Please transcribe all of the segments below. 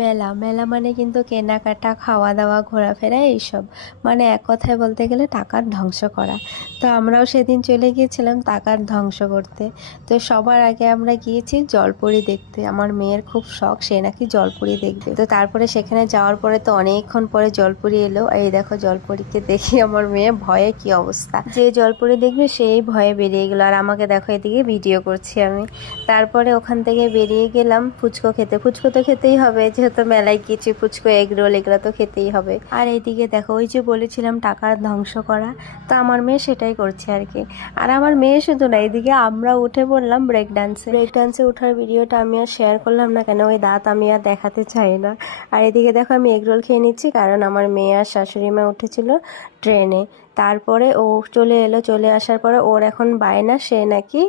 মেলা মেলা মানে কিন্তু কেনাকাটা, খাওয়া দাওয়া, ঘোরাফেরা এইসব, মানে এক কথায় বলতে গেলে টাকার ধ্বংস করা। তো আমরাও সেদিন চলে গিয়েছিলাম টাকার ধ্বংস করতে। তো সবার আগে আমরা গিয়েছি জলপরি দেখতে। আমার মেয়ের খুব শখ, সে নাকি জলপরি দেখবে। তো তারপরে সেখানে যাওয়ার পরে তো অনেকক্ষণ পরে জলপরি এলো। এই দেখো জলপরিকে দেখি আমার মেয়ে ভয়ে কি অবস্থা, যে জলপরি দেখবে সেই ভয়ে বেরিয়ে গেলো। আর আমাকে দেখো এদিকে ভিডিও করছি আমি। তারপরে ওখান থেকে বেরিয়ে গেলাম ফুচকো খেতে। ফুচকো তো খেতেই হবে, যেহেতু মেলায় গিয়েছি, ফুচকো এগ রোল এগুলো তো খেতেই হবে। আর এইদিকে দেখো ওই যে বলেছিলাম টাকার ধ্বংস করা, তো আমার মেয়ে সেটাই করছে আর কি। আর আমার মেয়ে শুধু না, এদিকে আমরা উঠে পড়লাম ব্রেক ডান্সে। ব্রেক ডান্সে ওঠার ভিডিওটা আমি আর শেয়ার করলাম না, কেন ওই দাঁত আমি আর দেখাতে চাই না। আর এদিকে দেখো আমি এগ রোল খেয়ে নিচ্ছি, কারণ আমার মেয়ে আর শাশুড়ি মা উঠেছিল ট্রেনে। তারপরে ও চলে এলো, চলে আসার পরে ওর এখন বায়না সে নাকি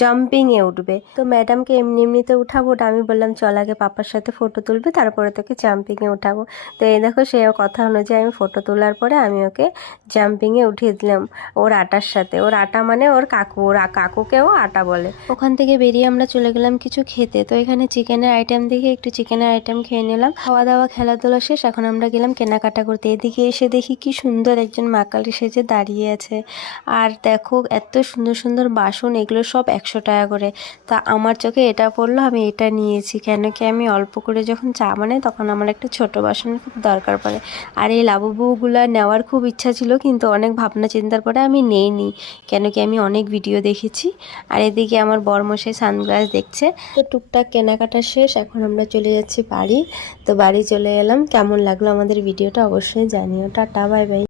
জাম্পিংয়ে উঠবে। তো ম্যাডামকে এমনি এমনিতে উঠাবো না, আমি বললাম চল আগে পাপার সাথে ফটো তুলবি, তারপরে তোকে জাম্পিংয়ে উঠাবো। তো এই দেখো সে কথা অনুযায়ী আমি ফটো তোলার পরে আমি ওকে জাম্পিংয়ে উঠিয়ে দিলাম ওর আটার সাথে। ওর আটা মানে ওর কাকু, ওর কাকুকেও আটা বলে। ওখান থেকে বেরিয়ে আমরা চলে গেলাম কিছু খেতে। তো এখানে চিকেনের আইটেম দেখে একটু চিকেনের আইটেম খেয়ে নিলাম। খাওয়া দাওয়া খেলাধুলা শেষ, এখন আমরা গেলাম কেনাকাটা করতে। এদিকে এসে দেখি কি সুন্দর একজন মা কালী সেজে দাঁড়িয়ে আছে। আর দেখো এত সুন্দর সুন্দর বাসন, এগুলো সব 100 টাকা করে। তা আমার চোখে এটা পড়লো, আমি এটা নিয়েছি। কেন কি আমি অল্প করে যখন চা বানাই তখন আমার একটা ছোট বাসনের খুব দরকার পড়ে। আর এই লাবুবুগুলো নেওয়ার খুব ইচ্ছা ছিল, কিন্তু অনেক ভাবনা চিন্তার পরে আমি নেইনি, কেন কি আমি অনেক ভিডিও দেখেছি। আর এদিকে আমার বরমশাই সানগ্লাস দেখছে। তো টুকটাক কেনাকাটা শেষ, এখন আমরা চলে যাচ্ছি বাড়ি। তো বাড়ি চলে এলাম। কেমন লাগলো আমাদের ভিডিওটা অবশ্যই জানিও। Tata, bye bye.